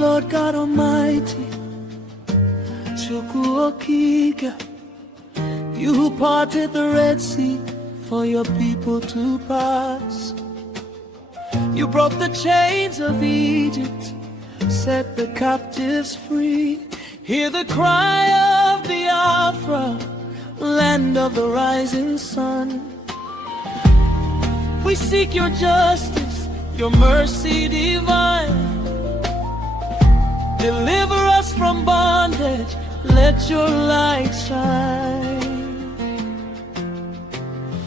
Lord God Almighty, Chukwu Okike, you who parted the Red Sea for your people to pass. You broke the chains of Egypt, set the captives free. Hear the cry of Biafra, land of the rising sun. We seek your justice, your mercy divine. Deliver us from bondage, let your light shine.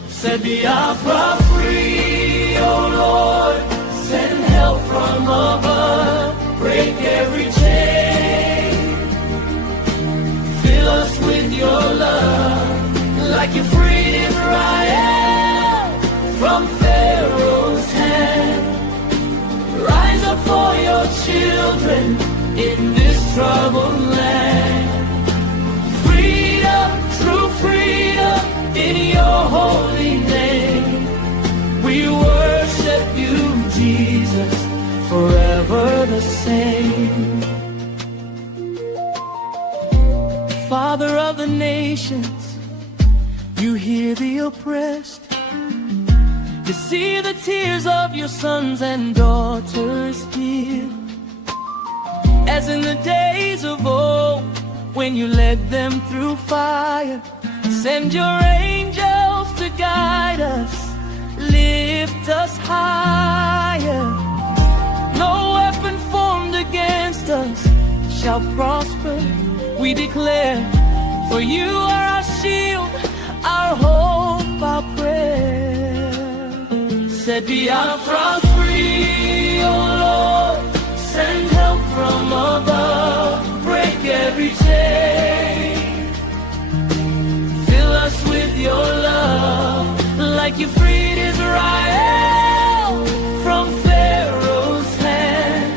Set Biafra free, oh Lord, send help from above. Break every chain, fill us with your love, like you freed Israel from Pharaoh's hand. Rise up for your children in this troubled land. Freedom, true freedom, in your holy name. We worship you, Jesus, forever the same. Father of the nations, you hear the oppressed. You see the tears of your sons and daughters here. As in the days of old, when you led them through fire, send your angels to guide us, lift us higher. No weapon formed against us shall prosper, we declare. For you are our shield, our hope, our prayer. Set Biafra free, oh Lord, send help from above. Break every chain, fill us with your love, like you freed Israel from Pharaoh's hand.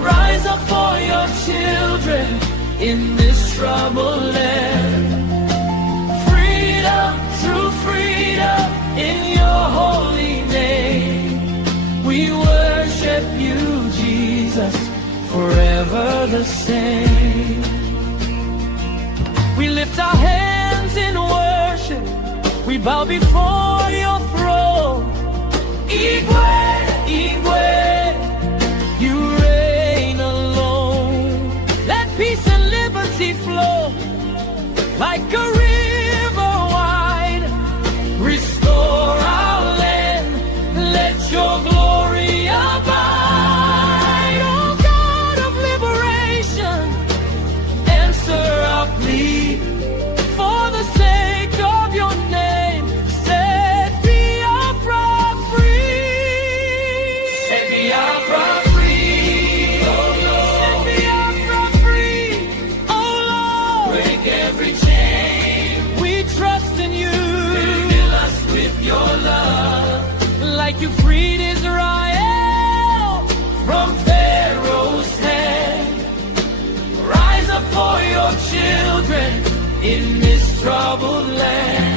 Rise up for your children in this troubled land. Freedom, true freedom, in your holy name. We worship you, Jesus, forever the same. We lift our hands in worship, we bow before your throne. Igwe, Igwe, you reign alone. Let peace and liberty flow like a river wide. Restore our land, let your glory abide. Oh God of liberation, answer our plea. For the sake of your name, set Biafra free. Set Biafra free, oh Lord. Set Biafra free, oh Lord. Break every chain, we trust in you. Fill us with your love, like you freed Israel from Pharaoh's hand. Rise up for your children in this troubled land.